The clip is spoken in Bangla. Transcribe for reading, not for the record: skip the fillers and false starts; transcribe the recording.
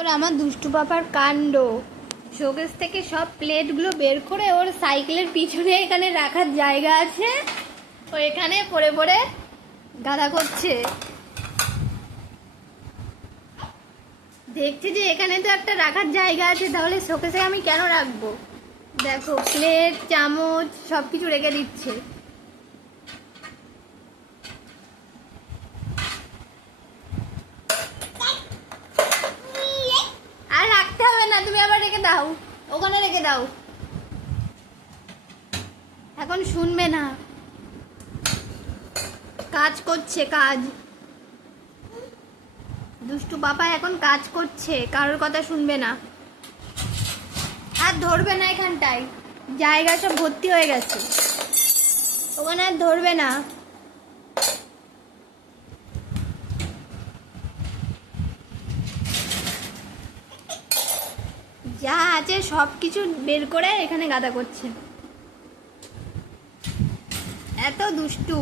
ওর আমার দুষ্টু পাপার কাণ্ড, শোকেস থেকে সব প্লেটগুলো বের করে ওর সাইকেলের পিছনে এখানে রাখার জায়গা আছে, ও এখানে পড়ে পড়ে গাদা করছে। দেখছি যে এখানে তো একটা রাখার জায়গা আছে, তাহলে শোকেসে আমি কেন রাখবো? দেখো প্লেট চামচ সব কিছু রেখে দিচ্ছে। আর রাখতে হবে না, তুমি আবার রেখে দাও, ওখানে রেখে দাও, এখন শুনবে না। কাজ করছে, কাজ। দুষ্টু পাপা এখন কাজ করছে, কারোর কথা শুনবে না। আর ধরবে না, এখানটায় জায়গা সব ভর্তি হয়ে গেছে, ওখানে আর ধরবে না। যা আছে সব কিছু বের করে এখানে গাদা করছে, এত দুষ্টু।